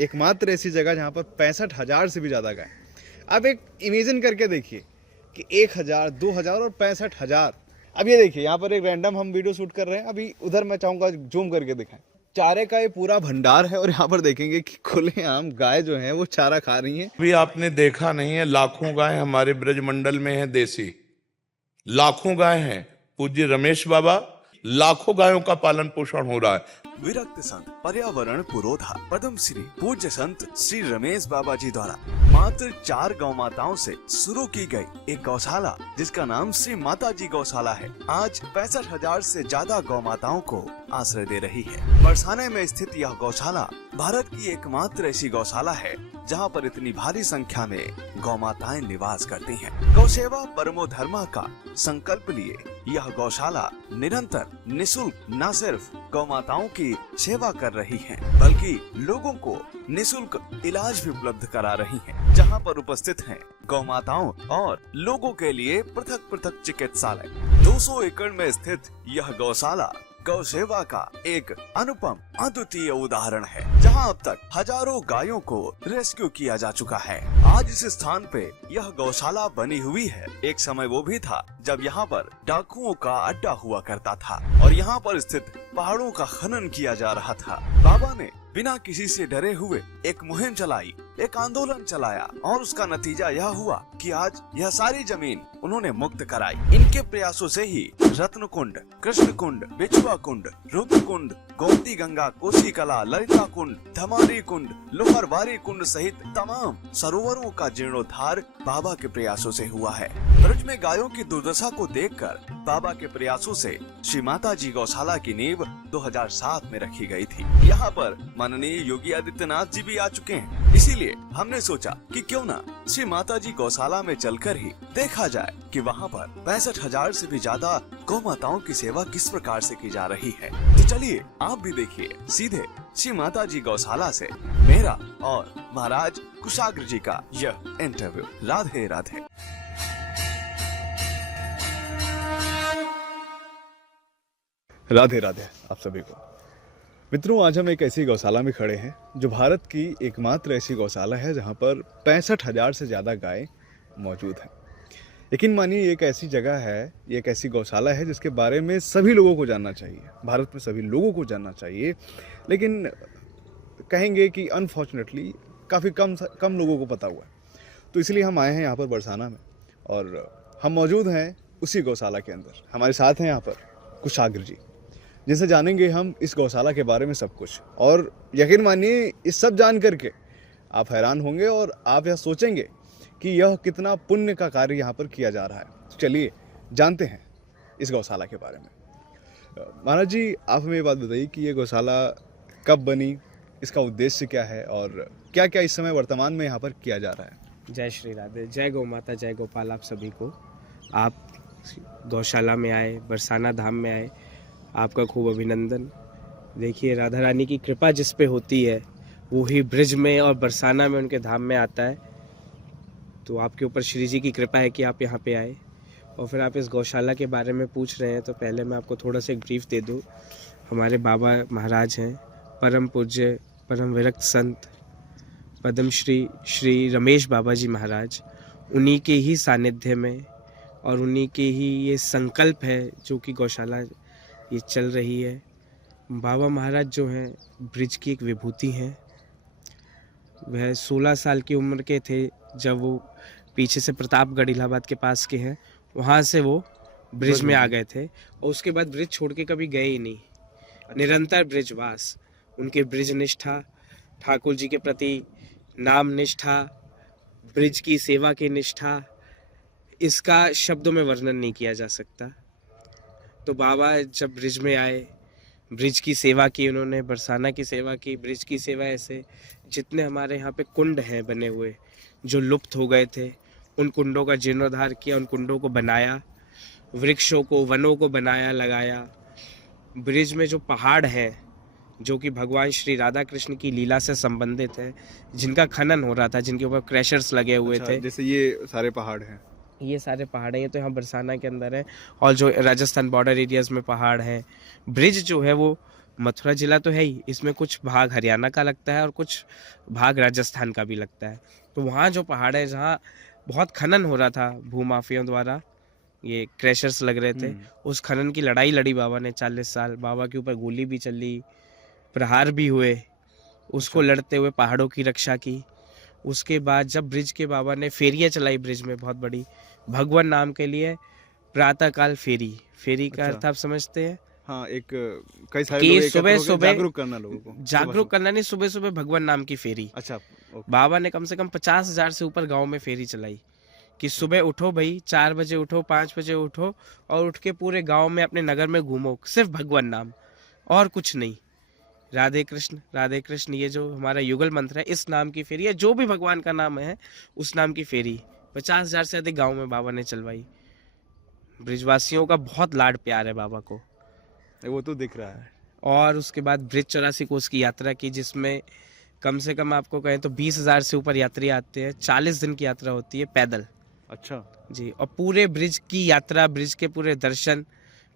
एकमात्र ऐसी जगह जहाँ पर 65,000 से भी ज़्यादा गाय। अब एक इमेजिन करके देखिए कि 1,000, 2,000 और 65,000। अब ये देखिए यहाँ पर एक रैंडम हम वीडियो शूट कर रहे हैं, अभी उधर मैं चाहूँगा जूम करके दिखाएं। चारे का ये पूरा भंडार है और यहाँ पर देखेंगे कि खुलेआम गाय जो है वो चारा खा रही हैं। भी आपने देखा नहीं है, लाखों गाय हमारे ब्रजमंडल में है देसी, लाखों गाय हैं। पूज्य रमेश बाबा, लाखों गायों का पालन पोषण हो रहा है। विरक्त संत पर्यावरण पुरोधा पद्म श्री पूज्य संत श्री रमेश बाबा जी द्वारा मात्र 4 गौ माताओं से शुरू की गई एक गौशाला जिसका नाम श्री माता जी गौशाला है, आज 65,000 से ज्यादा गौ माताओं को आश्रय दे रही है। बरसाने में स्थित यह गौशाला भारत की एकमात्र ऐसी गौशाला है जहां पर इतनी भारी संख्या में गौ माताएं निवास करती हैं। गौ सेवा परमो धर्मा का संकल्प लिए यह गौशाला निरंतर निशुल्क न सिर्फ गौ माताओं की सेवा कर रही है बल्कि लोगों को निशुल्क इलाज भी उपलब्ध करा रही है। जहां पर उपस्थित हैं गौ माताओं और लोगों के लिए पृथक पृथक चिकित्सालय। 200 एकड़ में स्थित यह गौशाला गौ सेवा का एक अनुपम अद्वितीय उदाहरण है, जहां अब तक हजारों गायों को रेस्क्यू किया जा चुका है। आज इस स्थान पे यह गौशाला बनी हुई है। एक समय वो भी था जब यहाँ पर डाकुओं का अड्डा हुआ करता था और यहाँ पर स्थित पहाड़ों का खनन किया जा रहा था। बाबा ने बिना किसी से डरे हुए एक मुहिम चलाई, एक आंदोलन चलाया और उसका नतीजा यह हुआ कि आज यह सारी जमीन उन्होंने मुक्त कराई। इनके प्रयासों से ही रत्न कुंड, कृष्ण कुंड, बिछुआ कुंड, रुद्र कुंड, गोमती गंगा, कोसी कला, ललिता कुंड, धमारी कुंड, लोहरवारी कुंड सहित तमाम सरोवरों का जीर्णोद्धार बाबा के प्रयासों से हुआ है। ब्रज में गायों की दुर्दशा को देखकर बाबा के प्रयासों से श्री माता जी गौशाला की नींव 2007 में रखी गई थी। यहाँ पर माननीय योगी आदित्यनाथ जी भी आ चुके हैं, इसीलिए हमने सोचा कि क्यों ना श्री माता जी गौशाला में चलकर ही देखा जाए कि वहाँ पर 65,000 से भी ज्यादा गौ माताओं की सेवा किस प्रकार से की जा रही है। तो चलिए आप भी देखिए सीधे श्री माता जी गौशाला से मेरा और महाराज कुशाग्र जी का यह इंटरव्यू। राधे राधे। राधे राधे आप सभी को। मित्रों, आज हम एक ऐसी गौशाला में खड़े हैं जो भारत की एकमात्र ऐसी गौशाला है जहां पर 65,000 से ज़्यादा गाय मौजूद हैं। यकीन मानिए ये एक ऐसी जगह है, ये एक ऐसी गौशाला है जिसके बारे में सभी लोगों को जानना चाहिए, भारत में सभी लोगों को जानना चाहिए, लेकिन कहेंगे कि अनफॉर्चुनेटली काफ़ी कम लोगों को पता हुआ है। तो इसलिए हम आए हैं यहाँ पर बरसाना में और हम मौजूद हैं उसी गौशाला के अंदर। हमारे साथ हैं यहाँ पर कुशाग्र जी, जिनसे जानेंगे हम इस गौशाला के बारे में सब कुछ। और यकीन मानिए इस सब जान करके आप हैरान होंगे और आप यह सोचेंगे कि यह कितना पुण्य का कार्य यहाँ पर किया जा रहा है। तो चलिए जानते हैं इस गौशाला के बारे में। महाराज जी, आप हमें ये बात बताइए कि ये गौशाला कब बनी, इसका उद्देश्य क्या है और क्या क्या इस समय वर्तमान में यहाँ पर किया जा रहा है। जय श्री राधे, जय गौ माता, जय गोपाल। आप सभी को, आप गौशाला में आए, बरसाना धाम में आए, आपका खूब अभिनंदन। देखिए, राधा रानी की कृपा जिस पे होती है वो ही ब्रिज में और बरसाना में उनके धाम में आता है। तो आपके ऊपर श्री जी की कृपा है कि आप यहाँ पे आए और फिर आप इस गौशाला के बारे में पूछ रहे हैं। तो पहले मैं आपको थोड़ा सा एक ब्रीफ दे दूँ। हमारे बाबा महाराज हैं परम पूज्य परम विरक्त संत पद्म श्री रमेश बाबा जी महाराज, उन्हीं के ही सानिध्य में और उन्हीं के ही ये संकल्प है जो कि गौशाला ये चल रही है। बाबा महाराज जो हैं ब्रिज की एक विभूति हैं। वह 16 साल की उम्र के थे जब वो पीछे से प्रतापगढ़ इलाहाबाद के पास के हैं, वहाँ से वो ब्रिज में आ गए थे और उसके बाद ब्रिज छोड़ के कभी गए ही नहीं। निरंतर ब्रिजवास, उनके ब्रिज निष्ठा, ठाकुर जी के प्रति नाम निष्ठा, ब्रिज की सेवा की निष्ठा, इसका शब्दों में वर्णन नहीं किया जा सकता। तो बाबा जब ब्रिज में आए, ब्रिज की सेवा की उन्होंने, बरसाना की सेवा की, ब्रिज की सेवा, ऐसे जितने हमारे यहाँ पे कुंड हैं बने हुए जो लुप्त हो गए थे, उन कुंडों का जीर्णोद्धार किया, उन कुंडों को बनाया, वृक्षों को, वनों को बनाया, लगाया। ब्रिज में जो पहाड़ हैं जो कि भगवान श्री राधा कृष्ण की लीला से संबंधित है, जिनका खनन हो रहा था, जिनके ऊपर क्रैशर्स लगे हुए थे। जैसे ये सारे पहाड़ हैं, ये सारे पहाड़ हैं, ये तो यहाँ बरसाना के अंदर है और जो राजस्थान बॉर्डर एरियाज़ में पहाड़ हैं। ब्रिज जो है वो मथुरा जिला तो है ही, इसमें कुछ भाग हरियाणा का लगता है और कुछ भाग राजस्थान का भी लगता है। तो वहाँ जो पहाड़ है जहाँ बहुत खनन हो रहा था भूमाफियों द्वारा, ये क्रैशर्स लग रहे थे, उस खनन की लड़ाई लड़ी बाबा ने 40 साल। बाबा के ऊपर गोली भी चली, प्रहार भी हुए, उसको लड़ते हुए पहाड़ों की रक्षा की। उसके बाद जब ब्रिज के बाबा ने फेरियाँ चलाई ब्रिज में बहुत बड़ी, भगवान नाम के लिए प्रातःकाल फेरी। फेरी का अच्छा। अर्थ आप समझते हैं? हाँ, एक कई सारे कि लोग एकत्र सुबह होकर सुबह जागरूक करना लोगों को, जागरूक करना नहीं, सुबह सुबह भगवान नाम की फेरी। अच्छा, ओके। बाबा ने कम से कम 50,000 से ऊपर गांव में फेरी चलाई कि सुबह उठो भाई, 4 बजे उठो, 5 बजे उठो और उठ के पूरे गांव में अपने नगर में घूमो, सिर्फ भगवान नाम और कुछ नहीं। राधे कृष्ण, ये जो हमारा युगल मंत्र है, इस नाम की फेरी है, जो भी भगवान का नाम है उस नाम की फेरी 50,000 से अधिक गांव में बाबा ने चलवाई। ब्रिजवासियों का बहुत लाड प्यार है बाबा को। वो तो दिख रहा है। और उसके बाद ब्रिज 84 कोस की यात्रा की, जिसमें कम से कम आपको कहें तो 20,000 से ऊपर यात्री आते हैं। 40 दिन की यात्रा होती है पैदल अच्छा, जी। और पूरे ब्रिज की यात्रा, ब्रिज के पूरे दर्शन,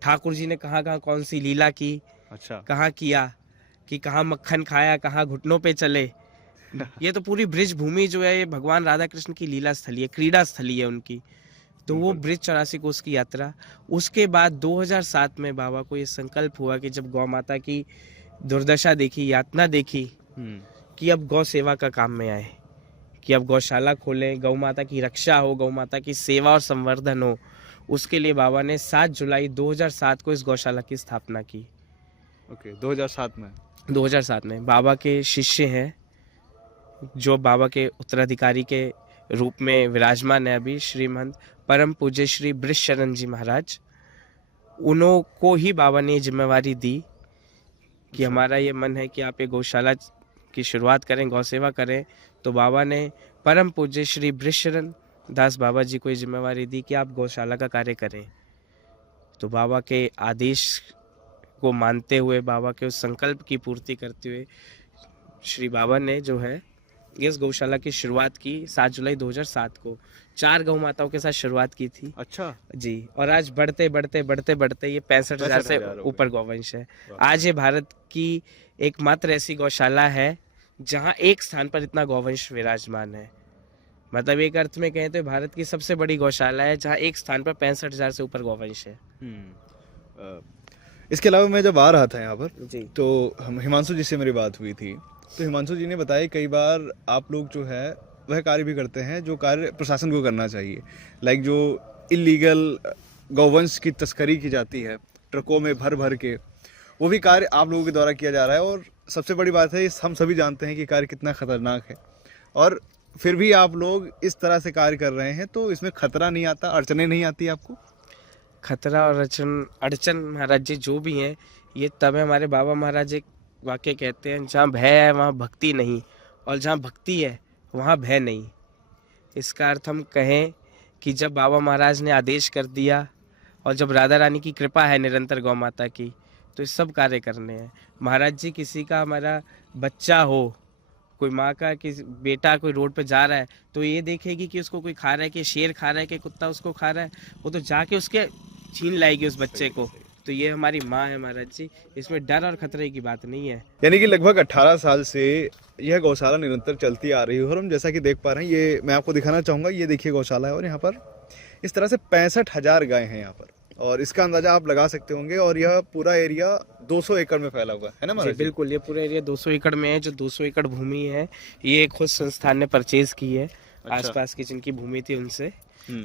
ठाकुर जी ने कहाँ कहाँ कौन सी लीला की, अच्छा। कहाँ किया, कि कहाँ मक्खन खाया, कहाँ घुटनों पे चले, ये तो पूरी ब्रिज भूमि जो है ये भगवान राधा कृष्ण की लीला स्थली है, क्रीड़ा स्थली है उनकी। तो वो ब्रिज 84 कोस की यात्रा। उसके बाद 2007 में बाबा को ये संकल्प हुआ कि जब गौ माता की दुर्दशा देखी, यातना देखी, कि अब गौ सेवा का काम में आए, कि अब गौशाला खोलें, गौ माता की रक्षा हो, गौ माता की सेवा और संवर्धन हो। उसके लिए बाबा ने 7 जुलाई 2007 को इस गौशाला की स्थापना की। ओके, 2007 में। 2007 में बाबा के शिष्य हैं जो बाबा के उत्तराधिकारी के रूप में विराजमान है अभी, श्रीमंत परम पूज्य श्री बृषशरण जी महाराज। उन्हों को ही बाबा ने ये जिम्मेवारी दी कि हमारा ये मन है कि आप ये गौशाला की शुरुआत करें, गौ सेवा करें। तो बाबा ने परम पूज्य श्री बृषशरण दास बाबा जी को ये जिम्मेवारी दी कि आप गौशाला का कार्य करें। तो बाबा के आदेश को मानते हुए, बाबा के उस संकल्प की पूर्ति करते हुए श्री बाबा ने जो है इस गौशाला की शुरुआत की 7 जुलाई 2007 को। 4 गौ माताओं के साथ शुरुआत की थी अच्छा जी। और आज बढ़ते बढ़ते बढ़ते बढ़ते ये 65,000 से 65,000 हो ऊपर गौवंश है। आज ये भारत की एकमात्र ऐसी गौशाला है जहां एक स्थान पर इतना गौवंश विराजमान है। मतलब एक अर्थ में कहें तो भारत की सबसे बड़ी गौशाला है जहां एक स्थान पर 65,000 से ऊपर गौवंश है इसके अलावा मैं जब आ रहा था यहाँ पर जी। तो हम हिमांशु जी से मेरी बात हुई थी, तो हिमांशु जी ने बताया कई बार आप लोग जो है वह कार्य भी करते हैं जो कार्य प्रशासन को करना चाहिए। लाइक जो इलीगल गौवंश की तस्करी की जाती है ट्रकों में भर भर के, वो भी कार्य आप लोगों के द्वारा किया जा रहा है। और सबसे बड़ी बात है, हम सभी जानते हैं कि कार्य कितना खतरनाक है, और फिर भी आप लोग इस तरह से कार्य कर रहे हैं, तो इसमें खतरा नहीं आता, अड़चने नहीं आती आपको? खतरा और अड़चन महाराज जी जो भी हैं, ये तब है। हमारे बाबा महाराज एक वाक्य कहते हैं, जहाँ भय है वहाँ भक्ति नहीं, और जहाँ भक्ति है वहाँ भय नहीं। इसका अर्थ हम कहें कि जब बाबा महाराज ने आदेश कर दिया और जब राधा रानी की कृपा है निरंतर गौ माता की, तो ये सब कार्य करने हैं। महाराज जी किसी का हमारा बच्चा हो, कोई माँ का किसी बेटा कोई रोड पे जा रहा है, तो ये देखेगी कि उसको कोई खा रहा है, कि शेर खा रहा है, कि कुत्ता उसको खा रहा है, वो तो जाके उसके छीन लाएगी उस बच्चे को। तो ये हमारी माँ है महाराज जी, इसमें डर और खतरे की बात नहीं है। यानी कि लगभग 18 साल से यह गौशाला निरंतर चलती आ रही है, और हम जैसा कि देख पा रहे हैं, ये मैं आपको दिखाना चाहूँगा, ये देखिए गौशाला है, और यहाँ पर इस तरह से 65,000 गाय हैं यहाँ पर, और इसका अंदाजा आप लगा सकते होंगे। और यह पूरा एरिया 200 एकड़ में फैला हुआ है ना जी महाराज? बिल्कुल, ये पूरा एरिया 200 एकड़ में है। जो 200 एकड़ भूमि है ये खुद संस्थान ने परचेज की है, आसपास की जिनकी भूमि थी उनसे,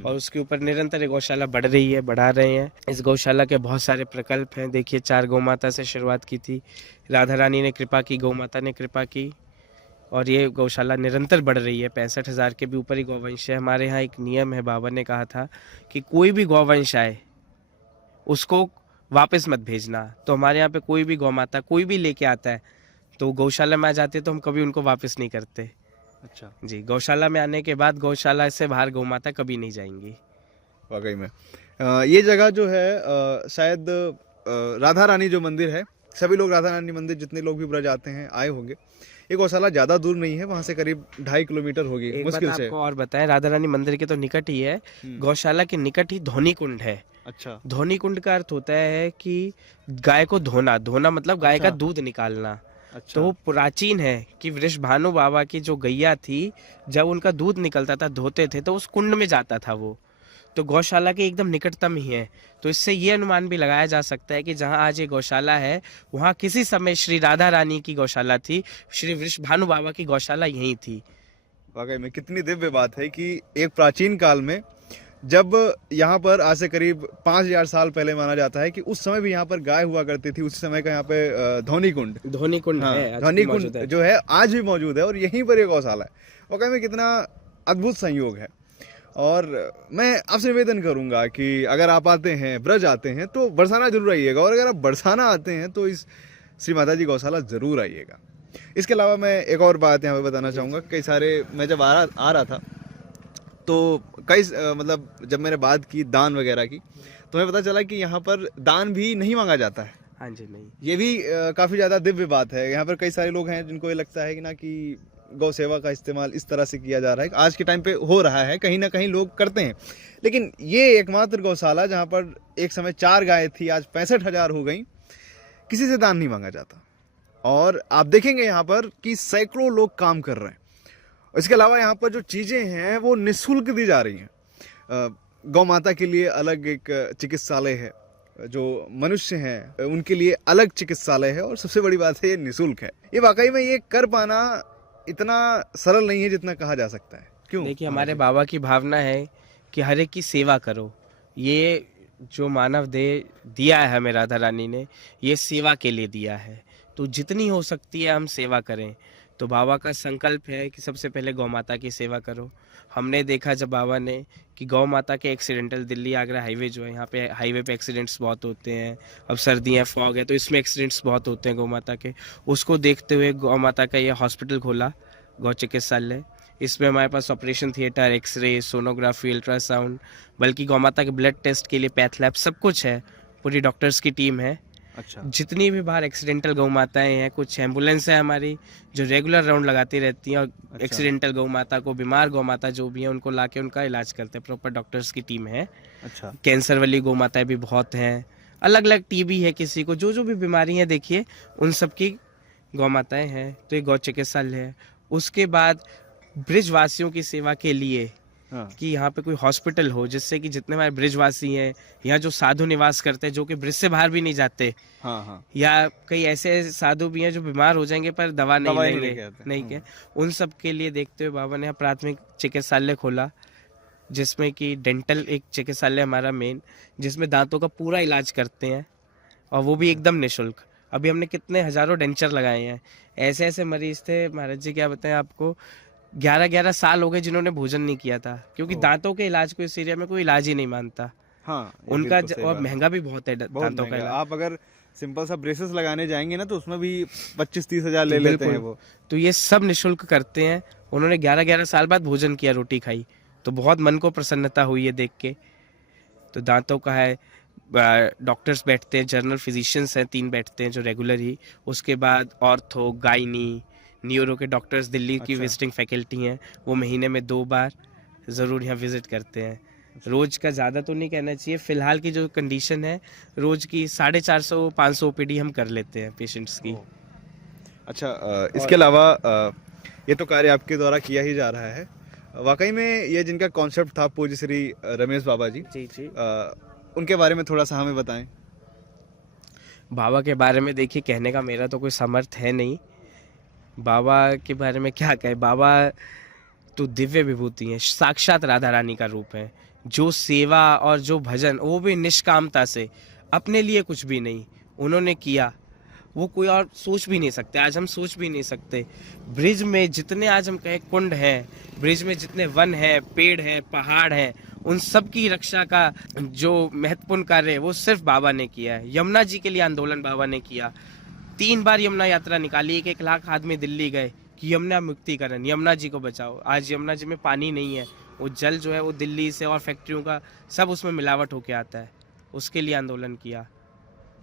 और उसके ऊपर निरंतर ये गौशाला बढ़ रही है, बढ़ा रहे हैं। इस गौशाला के बहुत सारे प्रकल्प हैं। देखिए 4 गौ माता से शुरुआत की थी, राधा रानी ने कृपा की, गौ माता ने कृपा की, और ये गौशाला निरंतर बढ़ रही है। 65,000 के भी ऊपर ही गौवंश है। हमारे यहाँ एक नियम है, बाबा ने कहा था कि कोई भी गौवंश आए उसको वापस मत भेजना। तो हमारे यहाँ पे कोई भी गौ माता कोई भी लेके आता है तो गौशाला में आ जाते हैं, तो हम कभी उनको वापस नहीं करते। अच्छा जी, गौशाला में आने के बाद गौशाला से बाहर गौ माता कभी नहीं जाएंगी। वाकई में ये जगह जो है शायद राधा रानी जो मंदिर है, सभी लोग राधा रानी मंदिर जितने लोग भी ब्रज आते हैं आए होंगे। ये गौशाला ज़्यादा दूर नहीं है, वहाँ से करीब 2.5 किलोमीटर होगी एक बात मुश्किल से। आपको और बताएं, राधा रानी मंदिर के तो निकट ही है, गौशाला के निकट ही धोनी कुंड है। अच्छा धोनी कुंड का अर्थ होता है कि गाय को धोना, धोना मतलब गाय का अच्छा। दूध निकालना। अच्छा तो वो प्राचीन है कि वृषभानु बाबा की जो गैया थी, जब उनका दूध निकलता था, धोते थे, तो उस कुंड में जाता था वो। तो गौशाला के एकदम निकटतम ही है। तो इससे ये अनुमान भी लगाया जा सकता है कि जहाँ आज ये गौशाला है, वहाँ किसी समय श्री राधा रानी की गौशाला थी, श्री वृषभानु बाबा की गौशाला यहीं थी। वाकई में कितनी दिव्य बात है कि एक प्राचीन काल में, जब यहाँ पर आज से करीब 5000 साल पहले माना जाता है कि उस समय भी यहाँ पर गाय हुआ करती थी, उस समय का यहाँ पे धौनी कुंड, धोनी कुंड हाँ, है, आज धौनी भी मौजूद कुंड है। जो है आज भी मौजूद है और यहीं पर ये गौशाला है। वाकई में कितना अद्भुत संयोग है। और मैं आपसे निवेदन करूंगा कि अगर आप आते हैं, ब्रज आते हैं, तो बरसाना जरूर आइएगा, और अगर आप बरसाना आते हैं तो इस श्री माता जी गौशाला जरूर आइएगा। इसके अलावा मैं एक और बात यहाँ पे बताना चाहूँगा। कई सारे, मैं जब आ रहा था तो कई मतलब जब मैंने बात की दान वगैरह की, तो हमें पता चला कि यहाँ पर दान भी नहीं मांगा जाता है। हाँ जी, नहीं, ये भी काफ़ी ज़्यादा दिव्य बात है। यहाँ पर कई सारे लोग हैं जिनको ये लगता है कि ना कि गौ सेवा का इस्तेमाल इस तरह से किया जा रहा है, आज के टाइम पे हो रहा है, कहीं ना कहीं लोग करते हैं, लेकिन ये एकमात्र गौशाला जहाँ पर एक समय 4 गाय थी, आज 65,000 हो गई, किसी से दान नहीं मांगा जाता। और आप देखेंगे यहाँ पर कि सैकड़ों लोग काम कर रहे हैं। इसके अलावा यहाँ पर जो चीज़ें हैं वो निःशुल्क दी जा रही हैं। गौ माता के लिए अलग एक चिकित्सालय है, जो मनुष्य हैं उनके लिए अलग चिकित्सालय है, और सबसे बड़ी बात है ये निःशुल्क है। ये वाकई में ये कर पाना इतना सरल नहीं है जितना कहा जा सकता है। क्यों? देखिए, हमारे बाबा की भावना है कि हर एक की सेवा करो। ये जो मानव देह दिया है हमें राधा रानी ने, ये सेवा के लिए दिया है, तो जितनी हो सकती है हम सेवा करें। तो बाबा का संकल्प है कि सबसे पहले गौ माता की सेवा करो। हमने देखा जब बाबा ने कि गौ माता के एक्सीडेंटल, दिल्ली आगरा हाईवे जो है, यहाँ पे हाईवे पे एक्सीडेंट्स बहुत होते हैं, अब सर्दियाँ, फॉग है, तो इसमें एक्सीडेंट्स बहुत होते हैं गौ माता के। उसको देखते हुए गौ माता का ये हॉस्पिटल खोला, गौ चिकित्सालय। इसमें हमारे पास operation theatre, X-ray, sonography, ultrasound, बल्कि गौ माता के ब्लड टेस्ट के लिए पैथ लैब, सब कुछ है। पूरी डॉक्टर्स की टीम है। अच्छा, जितनी भी बाहर एक्सीडेंटल गौ माताएं हैं, कुछ एम्बुलेंस है हमारी जो रेगुलर राउंड लगाती रहती हैं, और एक्सीडेंटल गौ माता को, बीमार गौ माता जो भी हैं, उनको लाके उनका इलाज करते हैं। प्रॉपर डॉक्टर्स की टीम है। अच्छा, कैंसर वाली गौ माताएं भी बहुत हैं, अलग अलग टीबी है किसी को, जो जो भी बीमारी है देखिए, उन सब की गौ माताएं हैं। तो ये गौ चिकित्सालय है। उसके बाद ब्रिजवासियों की सेवा के लिए हाँ, कि यहाँ पे कोई हॉस्पिटल हो, जिससे कि जितने हमारे ब्रिजवासी हैं, यहाँ जो साधु निवास करते हैं, जो कि ब्रिज से बाहर भी नहीं जाते, हाँ, हाँ, या कई ऐसे साधु भी हैं जो बीमार हो जाएंगे पर दवा नहीं दवाई लेंगे, लेके आते हैं। नहीं के, उन सब के लिए देखते हुए बाबा ने यहाँ प्राथमिक चिकित्सालय खोला, जिसमें कि डेंटल एक चिकित्सालय हमारा मेन, जिसमें दांतों का पूरा इलाज करते हैं, और वो भी एकदम निःशुल्क। अभी हमने कितने हजारों डेंचर लगाए हैं। ऐसे ऐसे मरीज थे महाराज जी, क्या बताएं आपको, 11-11 साल हो गए जिन्होंने भोजन नहीं किया था, क्योंकि दांतों के इलाज को इस एरिया में कोई इलाज ही नहीं मानता। हाँ, ये उनका बिल्कुल सही और बात है। महंगा भी बहुत है बहुत दांतों का महंगा। इलाज। आप अगर सिंपल सा ब्रेसेस लगाने जाएंगे ना, तो उसमें भी 25-30 हजार ले लेते हैं वो। तो ये सब निःशुल्क करते हैं। उन्होंने 11-11 साल बाद भोजन किया, रोटी खाई, तो बहुत मन को प्रसन्नता हुई है देख के। तो दांतों का है, डॉक्टर्स बैठते हैं, जनरल फिजिशियंस हैं 3 बैठते हैं जो रेगुलर ही। उसके बाद ऑर्थो, गायनी, न्यूरो के डॉक्टर्स दिल्ली की अच्छा। विजिटिंग फैकल्टी हैं, वो महीने में 2 बार ज़रूर यहाँ विजिट करते हैं। रोज का ज़्यादा तो नहीं कहना चाहिए, फिलहाल की जो कंडीशन है, रोज की 450-500 ओपीडी हम कर लेते हैं पेशेंट्स की। अच्छा, इसके अलावा ये तो कार्य आपके द्वारा किया ही जा रहा है। वाकई में ये जिनका कॉन्सेप्ट था पूज्य श्री रमेश बाबा जी, जी जी। उनके बारे में थोड़ा सा हमें बताएं। बाबा के बारे में देखिए, कहने का मेरा तो कोई समर्थ है नहीं। बाबा के बारे में क्या कहे, बाबा तो दिव्य विभूति हैं, साक्षात राधा रानी का रूप है। जो सेवा और जो भजन, वो भी निष्कामता से, अपने लिए कुछ भी नहीं उन्होंने किया, वो कोई और सोच भी नहीं सकते। आज हम सोच भी नहीं सकते। ब्रिज में जितने आज हम कहें कुंड हैं, ब्रिज में जितने वन हैं, पेड़ हैं, पहाड़ हैं, उन सब की रक्षा का जो महत्वपूर्ण कार्य है वो सिर्फ बाबा ने किया है। यमुना जी के लिए आंदोलन बाबा ने किया। 3 बार यमुना यात्रा निकाली, 1-1 लाख आदमी दिल्ली गए कि यमुना मुक्तिकरण, यमुना जी को बचाओ। आज यमुना जी में पानी नहीं है, वो जल जो है वो दिल्ली से और फैक्ट्रियों का सब उसमें मिलावट होके आता है। उसके लिए आंदोलन किया,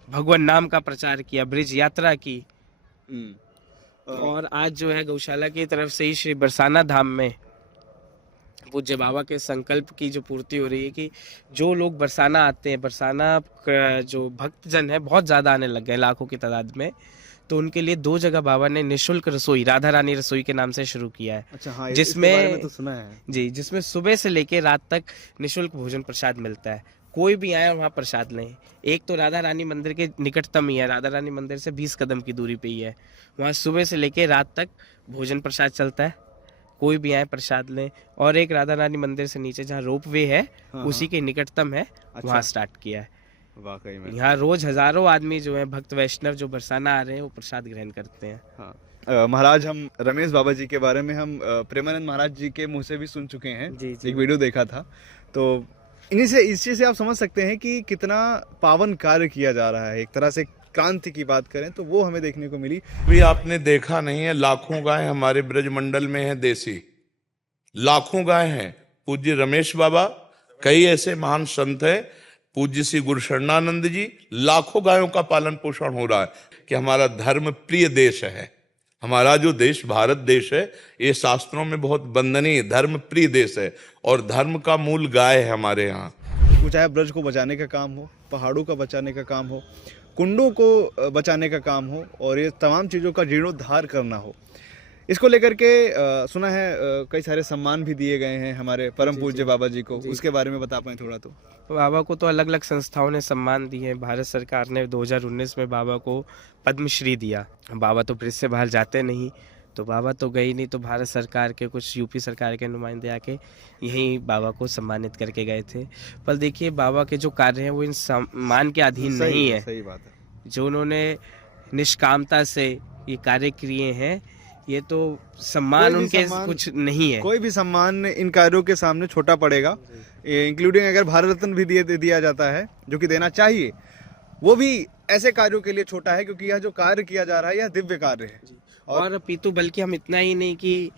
भगवान नाम का प्रचार किया, ब्रिज यात्रा की। और आज जो है गौशाला की तरफ से ही श्री बरसाना धाम में पूज्य बाबा के संकल्प की जो पूर्ति हो रही है कि जो लोग बरसाना आते हैं, बरसाना का जो भक्तजन है बहुत ज़्यादा आने लग गए लाखों की तादाद में, तो उनके लिए 2 जगह बाबा ने निशुल्क रसोई, राधा रानी रसोई के नाम से शुरू किया है। अच्छा, हाँ, जिसमें इसके बारे में तो सुना है। जी, जिसमें सुबह से लेके रात तक निशुल्क भोजन प्रसाद मिलता है। कोई भी आए और वहाँ प्रसाद लें। एक तो राधा रानी मंदिर के निकटतम ही है, राधा रानी मंदिर से 20 कदम की दूरी पे ही है। वहाँ सुबह से लेके रात तक भोजन प्रसाद चलता है, कोई भी आए प्रसाद लें। और एक राधा रानी मंदिर से नीचे जहाँ रोप वे है, हाँ, उसी के निकटतम है, अच्छा। वहाँ स्टार्ट किया है। वाकई में। यहाँ रोज हजारों आदमी जो है भक्त वैष्णव जो बरसाना आ रहे हैं वो प्रसाद ग्रहण करते हैं। हाँ। महाराज, हम रमेश बाबा जी के बारे में हम प्रेमानंद महाराज जी के मुंह से भी सुन चुके हैं। जी, जी। एक वीडियो देखा था, तो इस चीज से आप समझ सकते हैं कि कितना पावन कार्य किया जा रहा है। एक तरह से क्रांति की बात करें तो वो हमें देखने को मिली। भी आपने देखा नहीं है, लाखों गाय हमारे ब्रजमंडल में है देसी, लाखों गाय हैं। पूज्य रमेश बाबा, कई ऐसे महान संत हैं, पूज्य श्री गुरु शरणानंद जी, लाखों गायों का पालन पोषण हो रहा है कि हमारा धर्म प्रिय देश है। हमारा जो देश भारत देश है, ये शास्त्रों में बहुत वंदनीय धर्म प्रिय देश है और धर्म का मूल गाय है हमारे यहाँ। वो चाहे ब्रज को बचाने का काम हो, पहाड़ों का बचाने का काम हो, कुंडों को बचाने का काम हो, और ये तमाम चीज़ों का जीर्णोद्धार करना हो, इसको लेकर के सुना है कई सारे सम्मान भी दिए गए हैं हमारे परम पूज्य बाबा जी को। उसके बारे में बता पाएं थोड़ा तो। बाबा को तो अलग अलग संस्थाओं ने सम्मान दिए हैं। भारत सरकार ने 2019 में बाबा को पद्मश्री दिया। बाबा तो ब्रिज से बाहर जाते नहीं, तो बाबा तो गई नहीं, तो भारत सरकार के कुछ यूपी सरकार के नुमाइंदे आके यहीं बाबा को सम्मानित करके गए थे। पर देखिए, बाबा के जो कार्य हैं वो इन सम्मान के अधीन नहीं है। सही बात है। जो उन्होंने निष्कामता से ये कार्य किए हैं, ये तो सम्मान उनके कुछ नहीं है। कोई भी सम्मान इन कार्यों के सामने छोटा पड़ेगा, इंक्लूडिंग अगर भारत रत्न भी दिया जाता है, जो कि देना चाहिए, वो भी ऐसे कार्यों के लिए छोटा है, क्योंकि यह जो कार्य किया जा रहा है यह दिव्य कार्य है। और पीतू, बल्कि हम इतना ही नहीं कि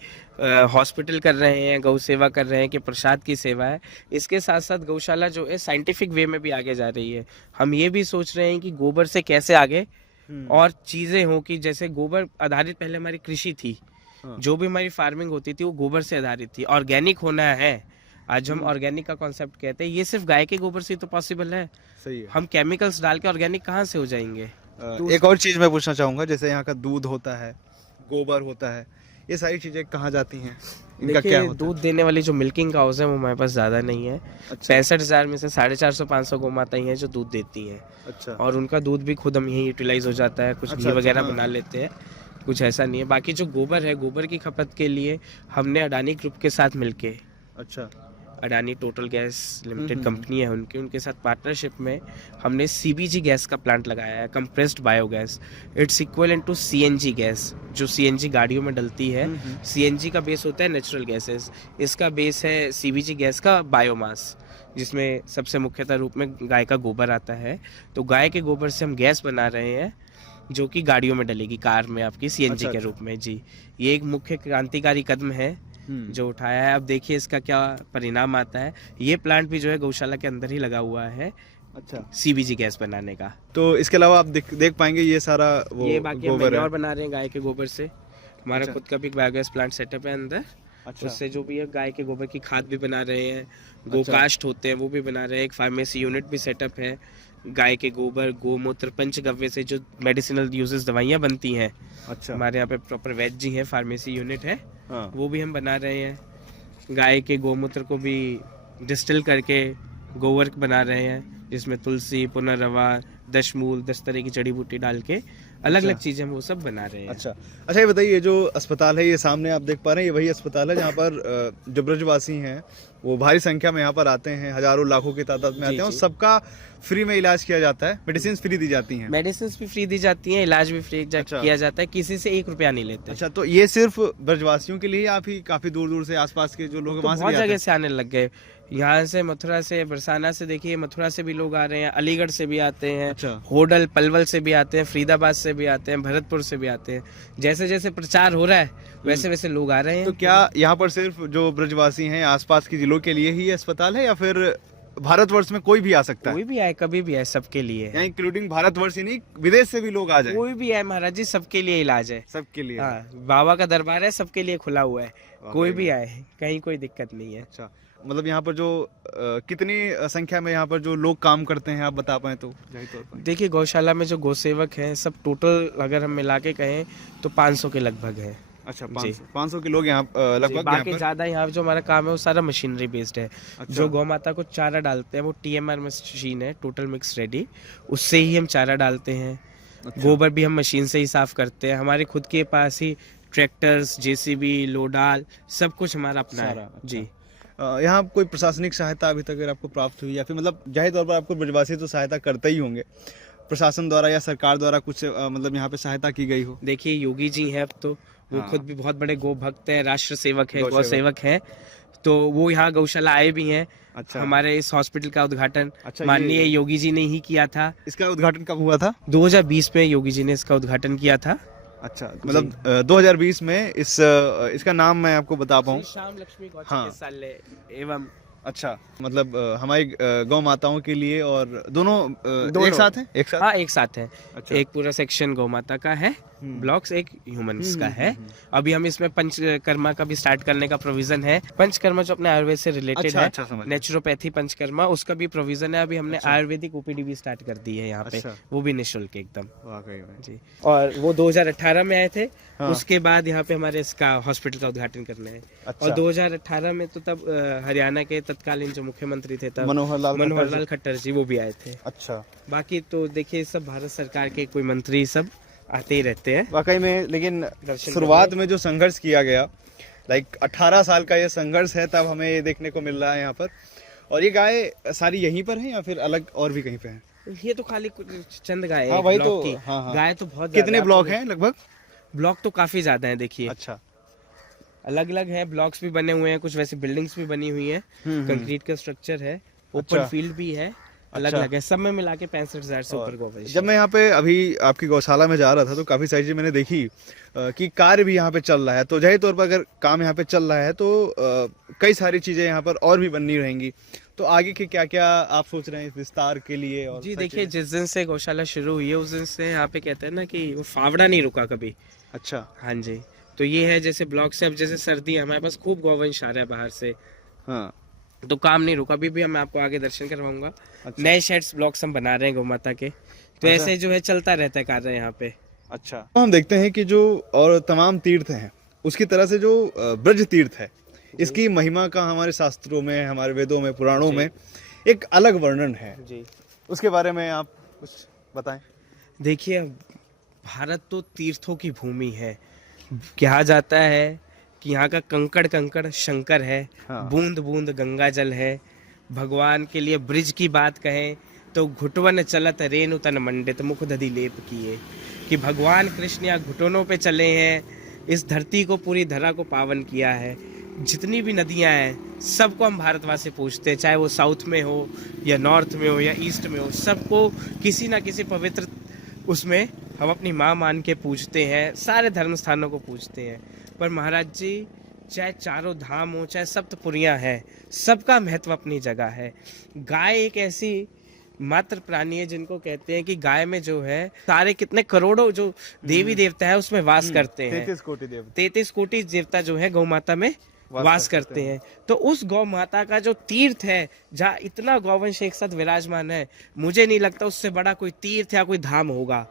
हॉस्पिटल कर रहे हैं, गौ सेवा कर रहे हैं, कि प्रसाद की सेवा है, इसके साथ साथ गौशाला जो है साइंटिफिक वे में भी आगे जा रही है। हम ये भी सोच रहे हैं कि गोबर से कैसे आगे और चीजें हो, कि जैसे गोबर आधारित पहले हमारी कृषि थी, जो भी हमारी फार्मिंग होती थी वो गोबर से आधारित थी। ऑर्गेनिक होना है, आज हम ऑर्गेनिक का कॉन्सेप्ट कहते हैं, ये सिर्फ गाय के गोबर से तो पॉसिबल है। सही है। हम केमिकल्स डाल के ऑर्गेनिक कहाँ से हो जाएंगे? एक और चीज मैं पूछना चाहूंगा, जैसे यहाँ का दूध होता है, गोबर होता है, ये सारी चीजें कहाँ जाती हैं? इनका क्या होता है? दूध देने वाली जो मिल्किंग काउज है वो हमारे पास ज्यादा नहीं है। 65,000 में से 450-500 गौ माता ही हैं जो दूध देती हैं। अच्छा। और उनका दूध भी खुद हम यहीं यूटिलाइज हो जाता है, कुछ घी वगैरह बना लेते हैं, कुछ ऐसा नहीं है। बाकी जो गोबर है, गोबर की खपत के लिए हमने अडानी ग्रुप के साथ मिलके, अच्छा, Adani total gas limited company है उनके साथ पार्टनरशिप में हमने सीबीजी गैस का प्लांट लगाया है, compressed biogas. It's equivalent to CNG gas, जो सीएनजी गाड़ियों में डलती है। सीएनजी का बेस होता है नेचुरल गैसेस, इसका बेस है सीबीजी गैस का बायोमास, जिसमें सबसे मुख्यतः रूप में गाय का गोबर आता है। तो गाय के गोबर से हम गैस बना रहे हैं, जो कि गाड़ियों में डलेगी, कार में आपकी सीएनजी के रूप में। जी, ये एक मुख्य क्रांतिकारी कदम है जो उठाया है। अब देखिए इसका क्या परिणाम आता है। ये प्लांट भी जो है गौशाला के अंदर ही लगा हुआ है, अच्छा, सीबीजी गैस बनाने का। तो इसके अलावा आप देख पाएंगे ये सारा वो ये बाकी हम गोबर है। मैन्योर बना रहे हैं गाय के गोबर से। हमारा अच्छा। खुद का भी बायोगैस प्लांट सेटअप है अंदर। अच्छा। उससे जो भी है गाय के गोबर की खाद भी बना रहे हैं, गोकाष्ट होते हैं वो भी बना रहे हैं। एक फार्मेसी यूनिट भी सेटअप है। गाय के गोबर, गोमूत्र, पंचगव्य से जो मेडिसिनल यूजेस दवाइयाँ बनती हैं, अच्छा, हमारे यहाँ पे प्रॉपर वेज जी है, फार्मेसी यूनिट है, हाँ। वो भी हम बना रहे हैं। गाय के गोमूत्र को भी डिस्टिल करके गोवर्क बना रहे हैं, जिसमें तुलसी, पुनर्रवा, दशमूल, 10 तरह की जड़ी बूटी डाल के अलग अलग चीजें हम वो सब बना रहे हैं। अच्छा अच्छा, ये बताइए, ये जो अस्पताल है, ये सामने आप देख पा रहे हैं, ये वही अस्पताल है जहाँ पर जो ब्रजवासी हैं वो भारी संख्या में यहाँ पर आते हैं, हजारों लाखों की तादाद में आते हैं, और सबका फ्री में इलाज किया जाता है, मेडिसिन फ्री दी जाती हैं। मेडिसिन भी फ्री दी जाती हैं, इलाज भी फ्री अच्छा। किया जाता है, किसी से 1 रुपया नहीं लेते। अच्छा, तो ये सिर्फ ब्रजवासियों के लिए, या फिर काफी दूर दूर से आसपास के जो लोग तो वहाँ से बहुत भी आते जगह हैं? से आने लग गए, यहाँ से, मथुरा से, बरसाना से, देखिए मथुरा से भी लोग आ रहे हैं, अलीगढ़ से भी आते हैं, अच्छा। होडल पलवल से भी आते हैं, फरीदाबाद से भी आते हैं, भरतपुर से भी आते हैं। जैसे जैसे प्रचार हो रहा है वैसे वैसे लोग आ रहे हैं। तो क्या यहाँ पर सिर्फ जो ब्रजवासी हैं आसपास के जिलों के लिए ही अस्पताल है, या फिर भारतवर्ष में कोई भी आ सकता है, कोई भी आए, कभी भी आए, सबके लिए है। यहाँ इंक्लूडिंग भारतवर्ष ही नहीं, विदेश से भी लोग आ जाए, कोई भी आए महाराज जी, सबके लिए इलाज है। सबके लिए। हाँ, बाबा का दरबार है, सबके लिए खुला हुआ है, कोई में। भी आए, कहीं कोई दिक्कत नहीं है। अच्छा, मतलब यहाँ पर जो कितनी संख्या में यहाँ पर जो लोग काम करते हैं, आप बता पाए तो जाहिर तौर पर। देखिए गौशाला में जो गौसेवक हैं सब टोटल अगर हम मिला के कहें तो 500 के लगभग है। अच्छा, जी। 500 के लोग यहाँ लगभग यहाँ बाकी पर। ज्यादा यहाँ जो हमारा काम है वो सारा मशीनरी बेस्ड है। अच्छा। जो गौ माता को चारा डालते हैं वो TMR मशीन है, टोटल मिक्स रेडी, उससे ही हम चारा डालते हैं। अच्छा। गोबर भी हम मशीन से ही साफ करते हैं। हमारे खुद के पास ही ट्रैक्टर्स, JCB, लोडाल, सब कुछ हमारा अपना सारा, है। अच्छा। जी। यहाँ कोई प्रशासनिक सहायता अभी तक अगर आपको प्राप्त हुई, या फिर मतलब जाहिर तौर पर आपको ब्रजवासी तो सहायता करते ही होंगे, प्रशासन द्वारा या सरकार द्वारा कुछ मतलब यहाँ पे सहायता की गई हो? देखिए योगी जी हैं अब तो, वो हाँ। खुद भी बहुत बड़े गो भक्त हैं, राष्ट्र सेवक हैं, गौ गौ सेवक हैं, तो वो यहाँ गौशाला आए भी हैं। अच्छा। हमारे इस हॉस्पिटल का उद्घाटन अच्छा, माननीय ये- योगी जी ने ही किया था। इसका उद्घाटन कब हुआ था? 2020 में योगी जी ने इसका उद्घाटन किया था। अच्छा, मतलब 2020 में इसका नाम मैं आपको बता पाऊँ। श्री श्याम लक्ष्मी गौ हाँ। चिकित्सालय एवं अच्छा, मतलब हमारी गौ माताओं के लिए, और दोनों दोनों। एक साथ हैं? एक साथ? हाँ एक साथ है। अच्छा। एक पूरा सेक्शन गौ माता का है, ब्लॉक्स, एक ह्यूमंस का है। अभी हम इसमें पंचकर्मा का भी स्टार्ट करने का प्रोविजन है। पंचकर्मा जो अपने आयुर्वेद से रिलेटेड अच्छा, है, अच्छा, समझ गया। नेचुरोपैथी पंचकर्मा, उसका भी प्रोविजन है। अभी हमने आयुर्वेदिक OPD भी स्टार्ट कर दी है यहाँ पे, अच्छा। वो भी निःशुल्क एकदम। वाकई में। जी। और वो 2018 में आए थे। हाँ। उसके बाद यहाँ पे हमारे इसका हॉस्पिटल का उद्घाटन करना है। अच्छा। और 2018 में तो तब हरियाणा के तत्कालीन जो मुख्यमंत्री थे तब मनोहर लाल खट्टर जी, वो भी आए थे। अच्छा, बाकी तो देखिए सब भारत सरकार के कोई मंत्री सब आते ही रहते हैं। वाकई में। लेकिन दर्शन शुरुआत में जो संघर्ष किया गया, लाइक 18 साल का ये संघर्ष है, तब हमें ये देखने को मिल रहा है यहाँ पर। और ये गाय सारी यहीं पर हैं या फिर अलग और भी कहीं पे हैं? ये तो खाली कुछ चंद गाय है हाँ, वही ब्लॉक तो। की। हाँ, हाँ। गाय तो बहुत कितने ज्यादा ब्लॉक है। हैं लगभग? ब्लॉक तो काफी ज्यादा है। देखिए अच्छा। अलग अलग है, ब्लॉक्स भी बने हुए हैं, कुछ वैसे बिल्डिंग्स भी बनी हुई है, कंक्रीट का स्ट्रक्चर है, ओपन अच्छा। फील्ड भी है, अलग अलग है। सब में मिला के 65,000 से ऊपर गोवंश। जब मैं यहाँ पे अभी आपकी गौशाला में जा रहा था तो काफ़ी सारी चीज़ मैंने देखी कि कार्य भी यहाँ पे चल रहा है। तो जाहिर तौर पर अगर काम यहाँ पे चल रहा है तो कई सारी चीज़ें यहाँ पर और भी बननी रहेंगी। तो आगे के क्या क्या आप सोच रहे हैं इस विस्तार के लिए? और जी सारी देखिए, चीज़ें? जिस दिन से गौशाला शुरू हुई है उस दिन से यहाँ पे कहते हैं ना कि वो फावड़ा नहीं रुका कभी। अच्छा। हाँ जी। तो ये है जैसे ब्लॉक से, अब जैसे सर्दी है, हमारे पास खूब गौवंश आ रहा है बाहर से, हाँ। तो काम नहीं रुका। अभी भी मैं आपको आगे दर्शन करवाऊंगा। अच्छा। नए शेड्स ब्लॉक्स हम बना रहे हैं गौ माता के, तो अच्छा। ऐसे जो है चलता रहता है कार्य यहाँ पे। अच्छा, तो हम देखते हैं कि जो और तमाम तीर्थ हैं उसकी तरह से जो ब्रज तीर्थ है, इसकी महिमा का हमारे शास्त्रों में, हमारे वेदों में, पुराणों में एक अलग वर्णन है। जी। उसके बारे में आप कुछ बताएं। देखिए भारत तो तीर्थों की भूमि है। कहा जाता है कि यहाँ का कंकड़ कंकड़ शंकर है, हाँ। बूंद बूंद गंगा जल है। भगवान के लिए ब्रिज की बात कहें तो घुटवन चलत रेणु तन मंडित मुख दधि लेप किए, कि भगवान कृष्ण यहाँ घुटनों पे चले हैं, इस धरती को, पूरी धरा को पावन किया है। जितनी भी नदियाँ हैं सबको हम भारतवासी पूछते हैं, चाहे वो साउथ में हो या नॉर्थ में हो या ईस्ट में हो, सबको किसी ना किसी पवित्र उसमें हम अपनी माँ मान के पूछते हैं। सारे धर्म स्थानों को पूछते हैं। पर महाराज जी, चाहे चारों धाम हो, चाहे सप्तपुरियाँ हैं, सबका महत्व अपनी जगह है। गाय एक ऐसी मात्र प्राणी है जिनको कहते हैं कि गाय में जो है सारे कितने करोड़ों जो देवी देवता है उसमें वास करते हैं। 33 कोटि देव। 33 कोटि देवता जो है गौ माता में वास करते हैं। तो उस गौ माता का जो तीर्थ है, जहाँ इतना गौवंश एक साथ विराजमान है, मुझे नहीं लगता उससे बड़ा कोई तीर्थ या कोई धाम होगा।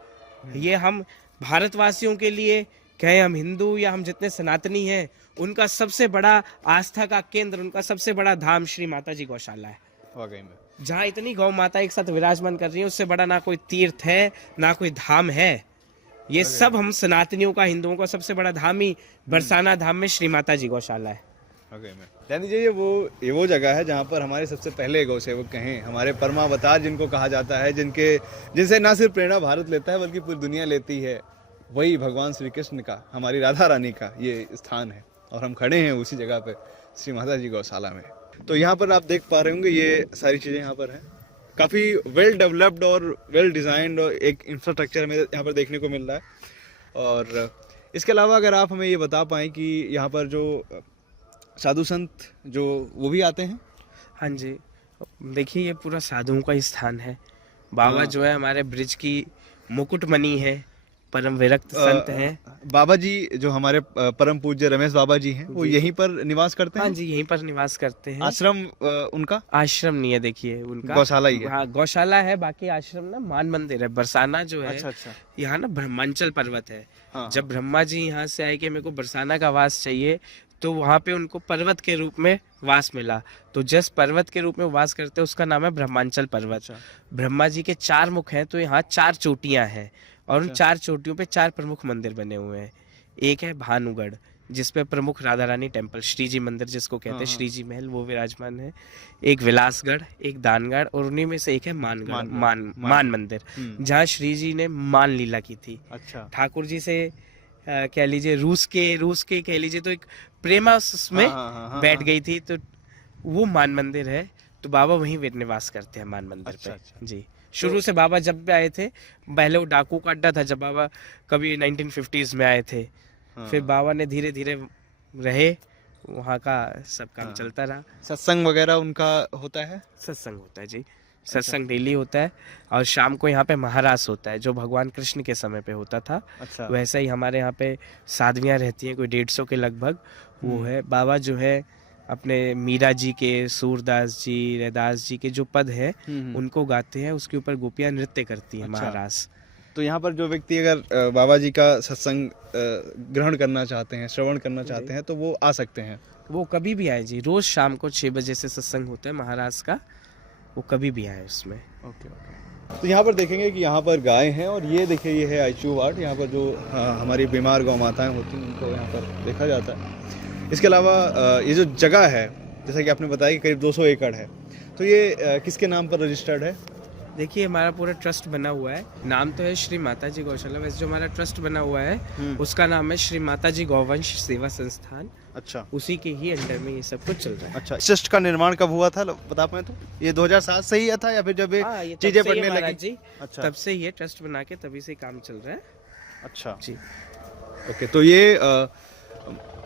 ये हम भारतवासियों के लिए, कहें हम हिंदू या हम जितने सनातनी हैं, उनका सबसे बड़ा आस्था का केंद्र, उनका सबसे बड़ा धाम श्री माता जी गौशाला है। वाकई में। जहाँ इतनी गौ माता एक साथ विराजमान कर रही है, उससे बड़ा ना कोई तीर्थ है, ना कोई धाम है। ये सब हम सनातनियों का, हिंदुओं का सबसे बड़ा धाम ही बरसाना धाम में श्री माता जी गौशाला है। वाकई में। ध्यान दीजिए, ये वो जगह है जहाँ पर हमारे सबसे पहले गौ सेवक कहें, हमारे परमावतार जिनको कहा जाता है, जिनसे ना सिर्फ प्रेरणा भारत लेता है बल्कि पूरी दुनिया लेती है, वही भगवान श्री कृष्ण का, हमारी राधा रानी का ये स्थान है। और हम खड़े हैं उसी जगह पे, श्री माता जी गौशाला में। तो यहाँ पर आप देख पा रहे होंगे ये सारी चीज़ें यहाँ पर हैं। काफ़ी वेल डेवलप्ड और वेल डिज़ाइंड और एक इंफ्रास्ट्रक्चर हमें यहाँ पर देखने को मिल रहा है। और इसके अलावा अगर आप हमें ये बता पाएँ कि यहाँ पर जो साधु संत जो वो भी आते हैं? हाँ जी, देखिए ये पूरा साधुओं का ही स्थान है। बाबा जो है हमारे ब्रिज की मुकुटमणि है, परम विरक्त संत हैं। बाबा जी जो हमारे परम पूज्य रमेश बाबा जी हैं वो जी। यहीं पर निवास करते हाँ हैं। जी, यहीं पर निवास करते हैं। आश्रम उनका आश्रम नहीं है, देखिए उनका गौशाला ही है। हाँ गौशाला है, बाकी आश्रम ना मान मंदिर है। बरसाना जो है अच्छा। यहाँ ना ब्रह्मांचल पर्वत है। हाँ। जब ब्रह्मा जी यहाँ से आए कि मेरे को बरसाना का वास चाहिए, तो वहाँ पे उनको पर्वत के रूप में वास मिला। तो जिस पर्वत के रूप में वास करते हैं उसका नाम है ब्रह्मांचल पर्वत। ब्रह्मा जी के 4 मुख हैं, तो यहाँ 4 चोटियाँ हैं और उन 4 चोटियों पे 4 प्रमुख मंदिर बने हुए हैं। एक है भानुगढ़, जिसपे प्रमुख राधा रानी टेम्पल, श्री जी मंदिर जिसको कहते हैं, श्री जी महल, वो विराजमान है। एक विलासगढ़, एक दानगढ़ और उन्हीं में से एक है मानगढ़, मान मंदिर, जहाँ श्री जी ने मान लीला की थी। अच्छा। ठाकुर जी से कह लीजिए रूस के कह लीजिए तो एक प्रेमा उसमें बैठ गई थी, तो वो मान मंदिर है। तो बाबा वहीं निवास करते हैं मान मंदिर पे। अच्छा। जी, शुरू से बाबा जब भी आए थे, पहले वो डाकू का अड्डा था जब बाबा कभी 1950s में आए थे। फिर बाबा ने धीरे धीरे रहे, वहाँ का सब काम चलता रहा। सत्संग वगैरह उनका होता है। सत्संग होता है जी, सत्संग डेली होता है। और शाम को यहाँ पे महारास होता है, जो भगवान कृष्ण के समय पे होता था। अच्छा। वैसे ही हमारे यहाँ पे साधवियाँ रहती हैं, कोई 150 के लगभग। वो है बाबा जो है अपने मीरा जी के, सूरदास जी, रैदास जी के जो पद है उनको गाते हैं, उसके ऊपर गोपियाँ नृत्य करती हैं। महारास। तो यहाँ पर जो व्यक्ति अगर बाबा जी का सत्संग ग्रहण करना चाहते हैं, श्रवण करना चाहते हैं, तो वो आ सकते हैं। वो कभी भी आए जी, रोज शाम को 6 बजे से सत्संग होता है महाराज का, वो कभी भी आए उसमें। ओके। तो यहाँ पर देखेंगे कि यहाँ पर गाय हैं और ये देखिए ये है आईसीयू वार्ड। यहाँ पर जो हमारी बीमार गौ माताएं होती हैं उनको यहाँ पर देखा जाता है। इसके अलावा ये जो जगह है, जैसा कि आपने बताया कि करीब 200 एकड़ है, तो ये किसके नाम पर रजिस्टर्ड है? देखिए हमारा पूरा ट्रस्ट बना हुआ है, नाम तो है श्री माता जी गौशाला। वैसे जो हमारा ट्रस्ट बना हुआ है उसका नाम है श्री माता जी गौवंश सेवा संस्थान। अच्छा। उसी के ही अंडर में ये सब कुछ चल रहा है। अच्छा। ट्रस्ट का निर्माण कब हुआ था बता पाए तो? ये 2007 से ही था या फिर जब ये चीजें तब से ही पड़ने महाराज लगी? जी, अच्छा। तब से ये ट्रस्ट बना के तभी से काम चल रहा है। अच्छा जी। ओके। तो ये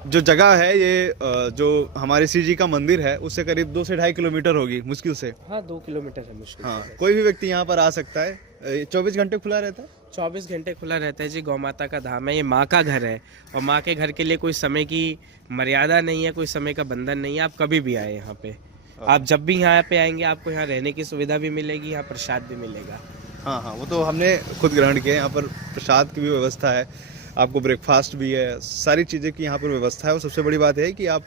जो जगह है, ये जो हमारे श्री जी का मंदिर है उससे करीब 2 से 2.5 किलोमीटर होगी मुश्किल से। हाँ 2 किलोमीटर है मुश्किल हाँ, से। कोई भी व्यक्ति यहाँ पर आ सकता है। 24 घंटे खुला रहता है। 24 घंटे खुला रहता है जी। गौ माता का धाम है, ये माँ का घर है और माँ के घर के लिए कोई समय की मर्यादा नहीं है, कोई समय का बंधन नहीं है। आप कभी भी आए यहाँ पे, आप जब भी यहाँ पे आएंगे आपको यहाँ रहने की सुविधा भी मिलेगी, यहाँ प्रसाद भी मिलेगा। हाँ, वो तो हमने खुद ग्रहण किया। यहाँ पर प्रसाद की भी व्यवस्था है, आपको ब्रेकफास्ट भी है, सारी चीज़ें की यहाँ पर व्यवस्था है। और सबसे बड़ी बात है कि आप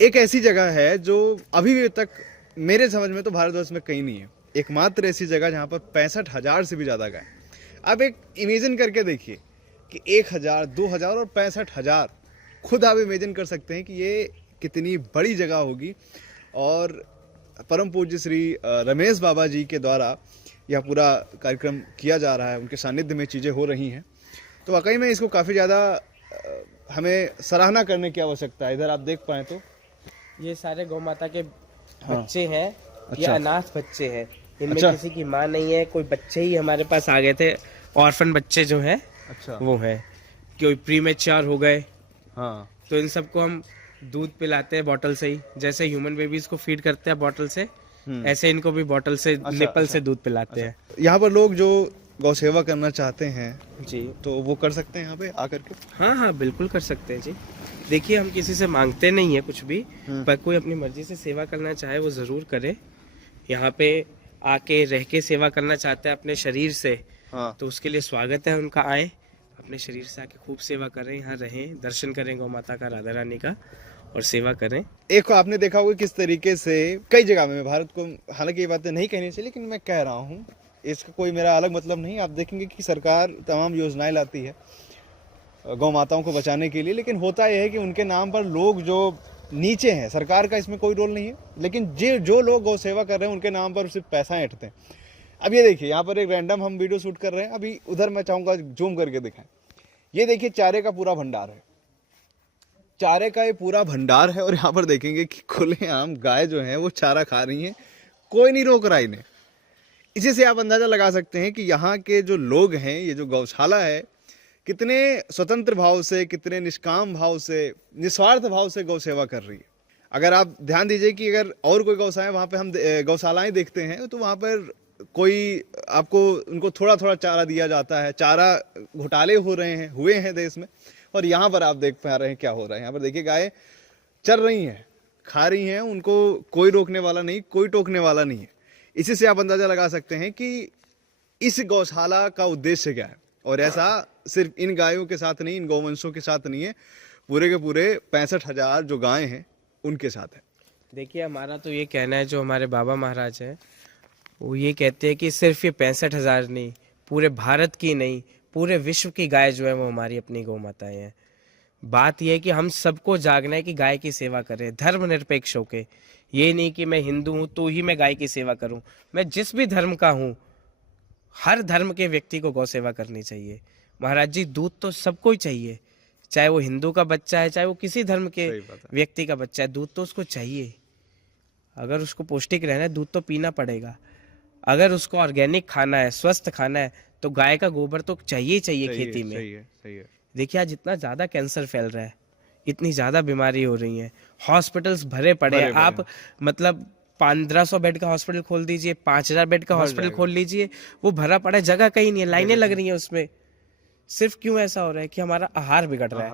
एक ऐसी जगह है जो अभी भी तक मेरे समझ में तो भारतवर्ष में कहीं नहीं है, एकमात्र ऐसी जगह जहाँ पर 65,000 से भी ज़्यादा गाय। आप एक इमेजिन करके देखिए कि 1,000, 2,000 और 65,000, खुद आप इमेजिन कर सकते हैं कि ये कितनी बड़ी जगह होगी। और परम पूज्य श्री रमेश बाबा जी के द्वारा यह पूरा कार्यक्रम किया जा रहा है, उनके सानिध्य में चीज़ें हो रही हैं, तो वाकई में इसको काफ़ी ज़्यादा हमें सराहना करने की आवश्यकता है। इधर आप देख पाएँ तो ये सारे गौ माता के बच्चे हैं। ये अच्छा। अनाथ बच्चे हैं, इनमें अच्छा। किसी की माँ नहीं है। कोई बच्चे ही हमारे पास आ गए थे, ऑर्फन बच्चे जो हैं अच्छा। वो है, कोई प्रीमेच्योर हो गए, हाँ। तो इन सबको हम दूध पिलाते हैं बॉटल से ही। जैसे ह्यूमन बेबीज को फीड करते हैं बॉटल से, ऐसे इनको भी बॉटल से, निपल से दूध पिलाते हैं। यहाँ पर लोग जो गौ सेवा करना चाहते हैं जी, तो वो कर सकते हैं यहाँ पे आकर के? हाँ बिल्कुल कर सकते हैं जी। देखिए हम किसी से मांगते नहीं है कुछ भी, पर कोई अपनी मर्जी से सेवा करना चाहे वो ज़रूर करे। यहाँ पे आके रह के सेवा करना चाहते हैं अपने शरीर से, हाँ। तो उसके लिए स्वागत है उनका। आए अपने शरीर से आके खूब सेवा करें, यहाँ रहें, दर्शन करें गौ माता का, राधा रानी का, और सेवा करें। एक आपने देखा होगा किस तरीके से कई जगह में भारत को, हालांकि ये बातें नहीं कहनी चाहिए लेकिन मैं कह रहा हूँ, इसका कोई मेरा अलग मतलब नहीं। आप देखेंगे कि सरकार तमाम योजनाएं लाती है गौ माताओं को बचाने के लिए, लेकिन होता यह है कि उनके नाम पर लोग जो नीचे हैं, सरकार का इसमें कोई रोल नहीं है, लेकिन जो लोग गौ सेवा कर रहे हैं उनके नाम पर सिर्फ पैसा ऐंठते हैं। अब ये देखिए, यहाँ पर एक रैंडम हम वीडियो शूट कर रहे हैं, अभी उधर मैं चाहूँगा जूम करके दिखाएं। ये देखिए चारे का पूरा भंडार है, चारे का ये पूरा भंडार है, और यहाँ पर देखेंगे कि खुलेआम गाय जो है वो चारा खा रही हैं, कोई नहीं रोक रहा इन्हें। इसी से आप अंदाजा लगा सकते हैं कि यहाँ के जो लोग हैं, ये जो गौशाला है, कितने स्वतंत्र भाव से, कितने निष्काम भाव से, निस्वार्थ भाव से गौ सेवा कर रही है। अगर आप ध्यान दीजिए कि अगर और कोई गौशालाएं वहाँ पे हम गौशालाएं देखते हैं तो वहाँ पर कोई आपको उनको थोड़ा थोड़ा चारा दिया जाता है, चारा घोटाले हुए हैं देश में। और यहाँ पर आप देख पा रहे हैं क्या हो रहा है। यहाँ पर देखिए गाय चर रही हैं, खा रही हैं, उनको कोई रोकने वाला नहीं, कोई टोकने वाला नहीं है। इसी से आप अंदाजा लगा सकते हैं कि इस गौशाला का उद्देश्य क्या है। और ऐसा सिर्फ इन गायों के साथ नहीं, इन गौवंशों के साथ नहीं है, पूरे के पूरे 65,000 जो गायें हैं उनके साथ है। देखिए हमारा तो ये कहना है, जो हमारे बाबा महाराज हैं वो ये कहते हैं कि सिर्फ ये 65,000 नहीं, पूरे भारत की नहीं, पूरे विश्व की गाय जो है वो हमारी अपनी गौ माताएं हैं। बात यह है कि हम सबको जागना है कि गाय की सेवा करें धर्मनिरपेक्ष होके। ये नहीं कि मैं हिंदू हूँ तो ही मैं गाय की सेवा करूँ। मैं जिस भी धर्म का हूँ, हर धर्म के व्यक्ति को गौ सेवा करनी चाहिए। महाराज जी, दूध तो सबको ही चाहिए, चाहे वो हिंदू का बच्चा है, चाहे वो किसी धर्म के सही बात है। व्यक्ति का बच्चा है, दूध तो उसको चाहिए। अगर उसको पौष्टिक रहना है, दूध तो पीना पड़ेगा। अगर उसको ऑर्गेनिक खाना है, स्वस्थ खाना है, तो गाय का गोबर तो चाहिए ही चाहिए खेती में। सही है, सही है। देखिए आज इतना ज्यादा कैंसर फैल रहा है, इतनी ज्यादा बीमारी हो रही है, हॉस्पिटल्स भरे पड़े हैं। आप मतलब 1500 बेड का हॉस्पिटल खोल दीजिए, 5000 बेड का हॉस्पिटल खोल लीजिए, वो भरा पड़ा है, जगह कहीं नहीं है, लाइनें लग रही हैं उसमें। सिर्फ क्यों ऐसा हो रहा है कि हमारा आहार बिगड़ रहा है।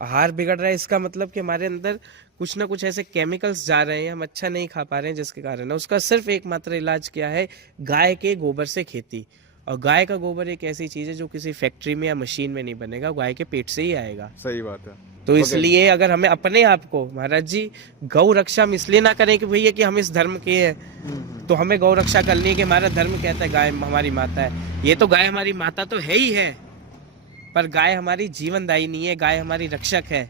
आहार बिगड़ रहा है, इसका मतलब कि हमारे अंदर कुछ ना कुछ ऐसे केमिकल्स जा रहे हैं, हम अच्छा नहीं खा पा रहे हैं, जिसके कारण है। उसका सिर्फ एकमात्र इलाज क्या है? गाय के गोबर से खेती। और गाय का गोबर एक ऐसी चीज है जो किसी फैक्ट्री में या मशीन में नहीं बनेगा, गाय के पेट से ही आएगा। सही बात है। तो इसलिए अगर हमें अपने आप को, महाराज जी, गौ रक्षा हम इसलिए ना करें कि भैया कि हम इस धर्म के हैं तो हमें गौ रक्षा करनी है कि हमारा धर्म कहता है गाय हमारी माता है। ये तो गाय हमारी माता तो है ही है, पर गाय हमारी जीवनदायिनी है, गाय हमारी रक्षक है।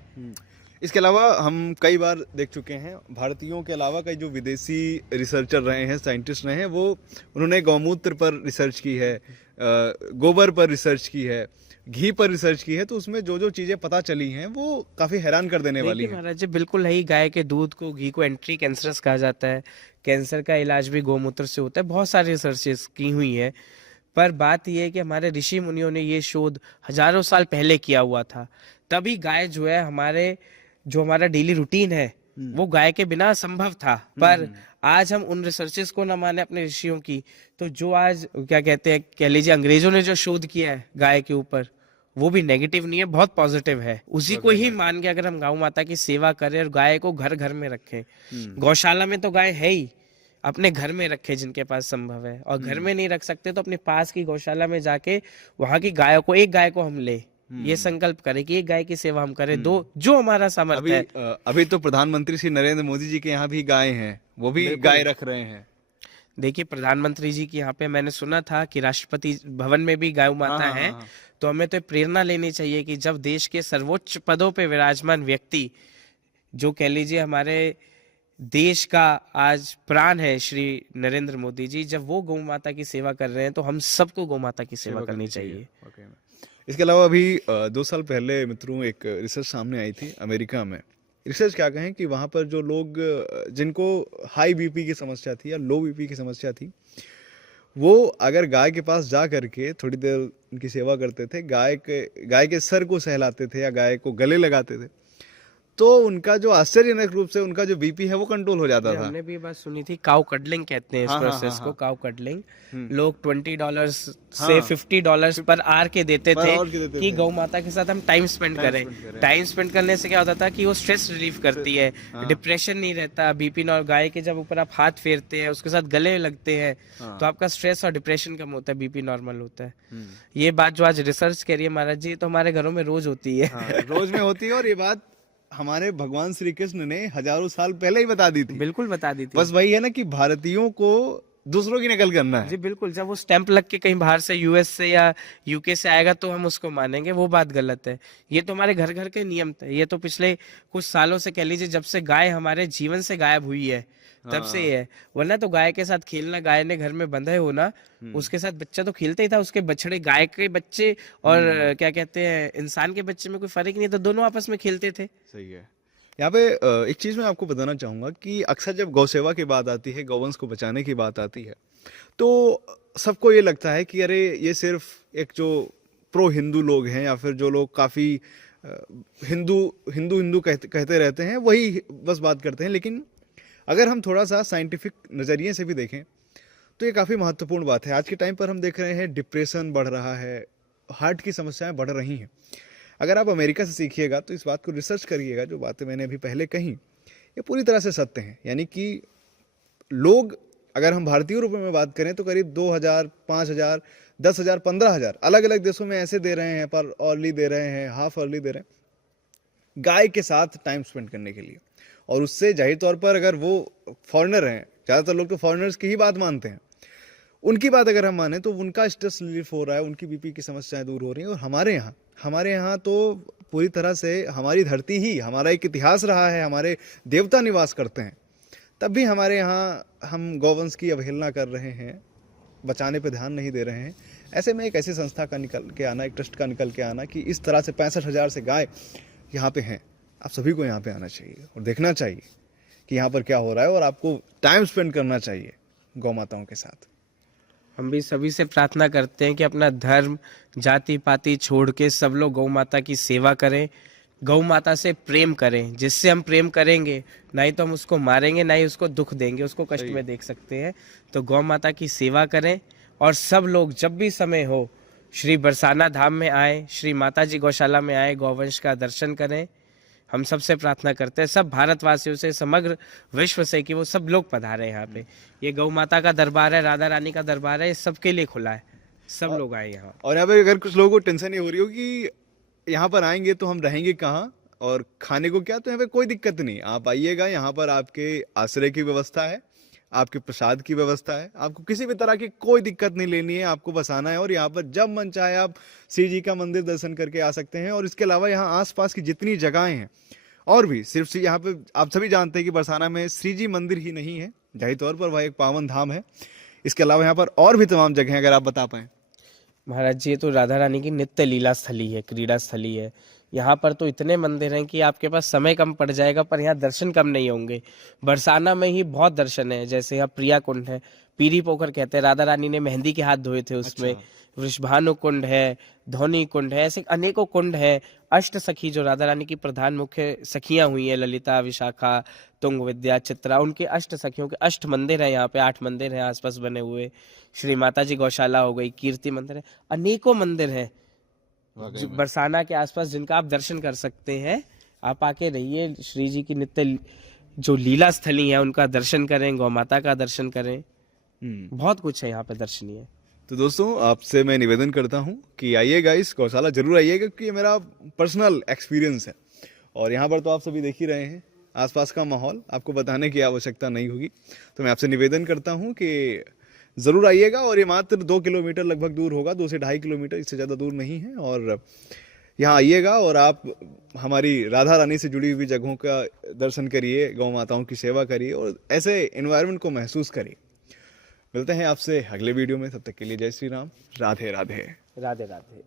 इसके अलावा हम कई बार देख चुके हैं, भारतीयों के अलावा कई जो विदेशी रिसर्चर रहे हैं, साइंटिस्ट रहे हैं, वो उन्होंने गौमूत्र पर रिसर्च की है, गोबर पर रिसर्च की है, घी पर रिसर्च की है। तो उसमें जो जो चीज़ें पता चली हैं वो काफ़ी हैरान कर देने वाली हैं। महाराज जी बिल्कुल है ही, गाय के दूध को, घी को एंटी कैंसरस कहा जाता है। कैंसर का इलाज भी गौमूत्र से होता है। बहुत सारी रिसर्चेस की हुई है, पर बात यह है कि हमारे ऋषि मुनियों ने ये शोध हजारों साल पहले किया हुआ था। तभी गाय जो है हमारा डेली रूटीन है वो गाय के बिना असंभव था। पर आज हम उन रिसर्चेस को ना माने अपने ऋषियों की, तो जो आज क्या कहते हैं, कह लीजिए अंग्रेजों ने जो शोध किया है गाय के ऊपर, वो भी नेगेटिव नहीं है, बहुत पॉजिटिव है। उसी को ही मान के अगर हम गौ माता की सेवा करें और गाय को घर घर में रखें, गौशाला में तो गाय है ही, अपने घर में रखे जिनके पास संभव है, और घर में नहीं रख सकते तो अपने पास की गौशाला में जाके वहां की गायों को, एक गाय को हम ले, ये संकल्प करें कि एक गाय की सेवा हम करें, दो जो हमारा सामर्थ्य है। अभी तो प्रधानमंत्री श्री नरेंद्र मोदी जी के यहाँ भी गाय हैं, वो भी गाय रख रहे हैं। देखिए प्रधानमंत्री जी की यहाँ पे मैंने सुना था कि राष्ट्रपति भवन में भी गौ माता है। तो हमें तो प्रेरणा लेनी चाहिए कि जब देश के सर्वोच्च पदों पे विराजमान व्यक्ति, जो कह लीजिए हमारे देश का आज प्राण है, श्री नरेंद्र मोदी जी, जब वो गौ माता की सेवा कर रहे हैं तो हम सबको गौ माता की सेवा करनी चाहिए। इसके अलावा अभी 2 साल पहले मित्रों एक रिसर्च सामने आई थी अमेरिका में। रिसर्च क्या कहें कि वहाँ पर जो लोग जिनको हाई बीपी की समस्या थी या लो बीपी की समस्या थी, वो अगर गाय के पास जा करके थोड़ी देर उनकी सेवा करते थे, गाय के सर को सहलाते थे या गाय को गले लगाते थे, तो उनका जो आश्चर्यजनक रूप से उनका जो बीपी है वो कंट्रोल हो जाता था। हमने भी बात सुनी थी, काउ कडलिंग कहते हैं इस प्रोसेस को, काउ कडलिंग। लोग $20 से $50 पर आवर के देते थे कि गौ माता के साथ हम टाइम स्पेंड करें। टाइम स्पेंड करने से क्या होता था कि वो स्ट्रेस रिलीफ करती है, डिप्रेशन नहीं रहता, बीपी और गाय के जब ऊपर आप हाथ फेरते हैं, उसके साथ गले लगते हैं, तो आपका स्ट्रेस और डिप्रेशन कम होता है, बीपी नॉर्मल होता है। ये बात जो आज रिसर्च कह रही है महाराज जी, तो हमारे घरों में रोज होती है। रोज में होती है, और ये बात हमारे भगवान श्री कृष्ण ने हजारों साल पहले ही बता दी थी। बिल्कुल बता दी थी। बस वही है ना कि भारतीयों को दूसरों की नकल करना है। जी बिल्कुल, जब वो स्टैंप लग के कहीं बाहर से यूएस से या यूके से आएगा तो हम उसको मानेंगे, वो बात गलत है। ये तो हमारे घर घर के नियम थे, ये तो पिछले कुछ सालों से, कह लीजिए जब से गाय हमारे जीवन से गायब हुई है तब से ये है। वरना तो गाय के साथ खेलना, गाय ने घर में बंधे होना, उसके साथ बच्चा तो खेलता ही था, उसके बछड़े, गाय के बच्चे और क्या कहते हैं इंसान के बच्चे में कोई फर्क नहीं था, दोनों आपस में खेलते थे। सही है। यहाँ पे एक चीज़ मैं आपको बताना चाहूँगा कि अक्सर जब गौ सेवा की बात आती है, गौवंश को बचाने की बात आती है, तो सबको ये लगता है कि अरे ये सिर्फ एक जो प्रो हिंदू लोग हैं या फिर जो लोग काफ़ी हिंदू हिंदू हिंदू कहते रहते हैं, वही बस बात करते हैं। लेकिन अगर हम थोड़ा सा साइंटिफिक नज़रिए से भी देखें तो ये काफ़ी महत्वपूर्ण बात है। आज के टाइम पर हम देख रहे हैं डिप्रेशन बढ़ रहा है, हार्ट की समस्याएं बढ़ रही हैं। अगर आप अमेरिका से सीखिएगा तो इस बात को रिसर्च करिएगा, जो बातें मैंने अभी पहले कही ये पूरी तरह से सत्य हैं। यानी कि लोग, अगर हम भारतीय रुपये में बात करें तो करीब 2000, 5000, 10,000, 15,000 अलग अलग देशों में ऐसे दे रहे हैं, पर अर्ली दे रहे हैं, हाफ अर्ली दे रहे हैं गाय के साथ टाइम स्पेंड करने के लिए। और उससे जाहिर तौर पर अगर वो फॉरेनर हैं, ज़्यादातर लोग तो फॉरेनर्स की ही बात मानते हैं, उनकी बात अगर हम माने तो उनका स्ट्रेस रिलीफ हो रहा है, उनकी बीपी की समस्याएं दूर हो रही हैं। और हमारे यहाँ तो पूरी तरह से हमारी धरती ही, हमारा एक इतिहास रहा है, हमारे देवता निवास करते हैं, तब भी हमारे यहाँ हम गौवंश की अवहेलना कर रहे हैं, बचाने पे ध्यान नहीं दे रहे हैं। ऐसे में एक ऐसी संस्था का निकल के आना, एक ट्रस्ट का निकल के आना कि इस तरह से 65,000 से गाय यहाँ पे हैं, आप सभी को यहाँ पे आना चाहिए और देखना चाहिए कि यहाँ पर क्या हो रहा है, और आपको टाइम स्पेंड करना चाहिए गौ माताओं के साथ। हम भी सभी से प्रार्थना करते हैं कि अपना धर्म जाति पाति छोड़ के सब लोग गौ माता की सेवा करें, गौ माता से प्रेम करें। जिससे हम प्रेम करेंगे, ना ही तो हम उसको मारेंगे, ना ही उसको दुख देंगे, उसको कष्ट में देख सकते हैं। तो गौ माता की सेवा करें और सब लोग जब भी समय हो श्री बरसाना धाम में आए, श्री माता जी गौशाला में आए, गौवंश का दर्शन करें। हम सबसे प्रार्थना करते हैं, सब भारतवासियों से, समग्र विश्व से, कि वो सब लोग पधारे यहाँ पे। ये गौ माता का दरबार है, राधा रानी का दरबार है, ये सबके लिए खुला है, सब लोग आए यहाँ। और यहाँ पे अगर कुछ लोगों को टेंशन ये हो रही हो कि यहाँ पर आएंगे तो हम रहेंगे कहाँ और खाने को क्या, तो यहाँ पे कोई दिक्कत नहीं। आप आइएगा, यहाँ पर आपके आश्रय की व्यवस्था है, आपके प्रसाद की व्यवस्था है, आपको किसी भी तरह की कोई दिक्कत नहीं लेनी है, आपको बस आना है। और यहाँ पर जब मन चाहे आप श्री जी का मंदिर दर्शन करके आ सकते हैं। और इसके अलावा यहाँ आसपास की जितनी जगहें हैं, और भी सिर्फ यहाँ पे आप सभी जानते हैं कि बरसाना में श्री जी मंदिर ही नहीं है, जाहिर तौर पर वह एक पावन धाम है। इसके अलावा यहाँ पर और भी तमाम जगह हैं, अगर आप बता पाएँ। महाराज जी, ये तो राधा रानी की नित्य लीला स्थली है, क्रीड़ा स्थली है। यहाँ पर तो इतने मंदिर हैं कि आपके पास समय कम पड़ जाएगा, पर यहाँ दर्शन कम नहीं होंगे। बरसाना में ही बहुत दर्शन है, जैसे यहाँ प्रिया कुंड है, पीरी पोखर कहते हैं, राधा रानी ने मेहंदी के हाथ धोए थे उसमें। वृषभानु कुंड है, धौनी कुंड है, ऐसे अनेकों कुंड है। अष्ट सखी, जो राधा रानी की प्रधान मुख्य सखियां हुई हैं, ललिता, विशाखा, तुंग, विद्या, चित्रा, उनके अष्ट सखियों के 8 मंदिर हैं यहाँ पे, 8 मंदिर हैं आसपास बने हुए। श्री माता जी गौशाला हो गई, कीर्ति मंदिर है, अनेकों मंदिर हैं बरसाना के आसपास जिनका आप दर्शन कर सकते हैं। आप आके रहिए, श्री जी की नित्य जो लीला स्थली है उनका दर्शन करें, गौ माता का दर्शन करें, बहुत कुछ है यहाँ पे दर्शनीय। तो दोस्तों, आपसे मैं निवेदन करता हूँ कि आइएगा, इस गौशाला जरूर आइएगा, क्योंकि ये मेरा पर्सनल एक्सपीरियंस है। और यहाँ पर तो आप सभी देख ही रहे हैं आसपास का माहौल, आपको बताने की आवश्यकता नहीं होगी। तो मैं आपसे निवेदन करता हूँ कि ज़रूर आइएगा। और ये मात्र 2 किलोमीटर लगभग दूर होगा, 2 से 2.5 किलोमीटर, इससे ज़्यादा दूर नहीं है। और यहाँ आइएगा और आप हमारी राधा रानी से जुड़ी हुई जगहों का दर्शन करिए, गौ माताओं की सेवा करिए और ऐसे एनवायरनमेंट को महसूस करिए। मिलते हैं आपसे अगले वीडियो में, तब तक के लिए जय श्री राम, राधे राधे। राधे राधे।